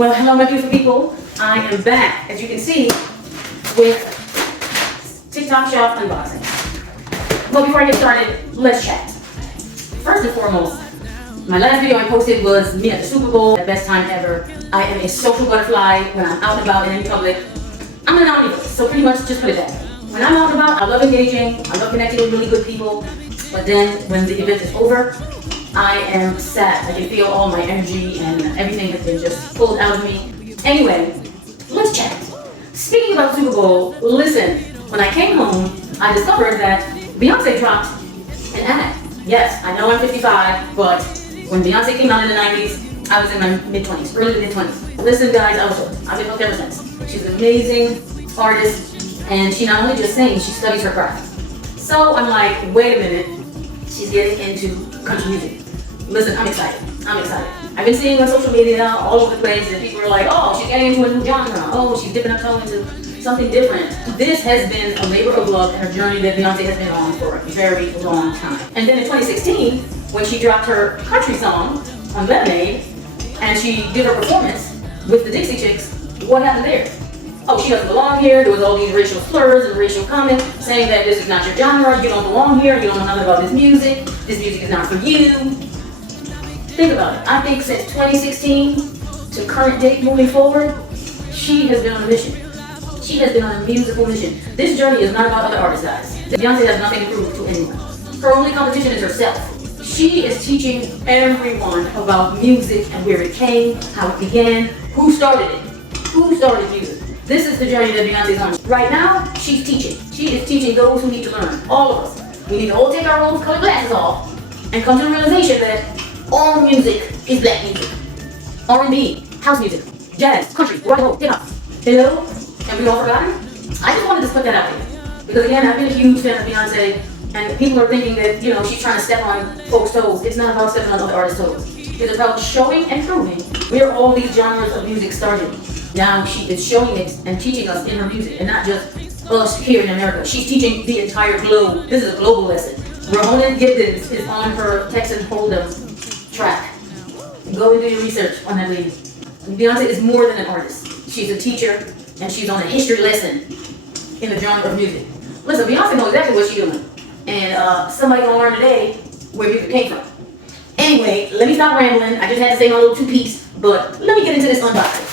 Well, hello my beautiful people. I am back, as you can see, with TikTok Shop unboxing. But before I get started, let's chat. First and foremost, my last video I posted was me at the Super Bowl, the best time ever. I am a social butterfly when I'm out and about and in public. I'm an omnivore, so pretty much just put it that way. When I'm out and about, I love engaging, I love connecting with really good people, but then when the event is over, I am sad. I can feel all my energy and everything has been just pulled out of me. Anyway, let's chat. Speaking about Super Bowl, listen, when I came home, I discovered that Beyonce dropped an ad. Yes, I know I'm 55, but when Beyonce came out in the 90s, I was in my mid-20s, early to mid-20s. Listen guys, I was hooked. I've been hooked ever since. She's an amazing artist, and she not only just sings, she studies her craft. So I'm like, wait a minute, she's getting into country music. Listen, I'm excited. I'm excited. I've been seeing on social media all over the place that people are like, oh, she's getting into a new genre. Oh, she's dipping her toe into something different. This has been a labor of love and a journey that Beyonce has been on for a very long time. And then in 2016, when she dropped her country song on Lemonade, and she did her performance with the Dixie Chicks, what happened there? Oh, she doesn't belong here. There was all these racial slurs and racial comments saying that this is not your genre, you don't belong here, you don't know nothing about this music is not for you. Think about it. I think since 2016 to current date moving forward, she has been on a mission. She has been on a musical mission. This journey is not about other artists, guys. Beyonce has nothing to prove to anyone. Her only competition is herself. She is teaching everyone about music and where it came, how it began, who started it, who started music. This is the journey that Beyonce is on. Right now, she's teaching. She is teaching those who need to learn. All of us. We need to all take our rose-colored glasses off and come to the realization that all music is black music. R&B, house music, jazz, country, rock and roll, hip hop. Hello? Have we all forgotten? I just wanted to put that out there. Because again, I've been a huge fan of Beyonce, and people are thinking that, you know, she's trying to step on folks' toes. It's not about stepping on other artists' toes. It's about showing and proving where all these genres of music started. Now she is showing it and teaching us in her music, and not just us here in America. She's teaching the entire globe. This is a global lesson. Ramona Gibbons is on her Texas Hold'em track. Go and do your research on that lady. Beyonce is more than an artist. She's a teacher, and she's on a history lesson in the genre of music. Listen, Beyonce knows exactly what she's doing, and somebody gonna learn today where music came from. Anyway, let me stop rambling. I just had to say my little two-piece, but let me get into this unboxing.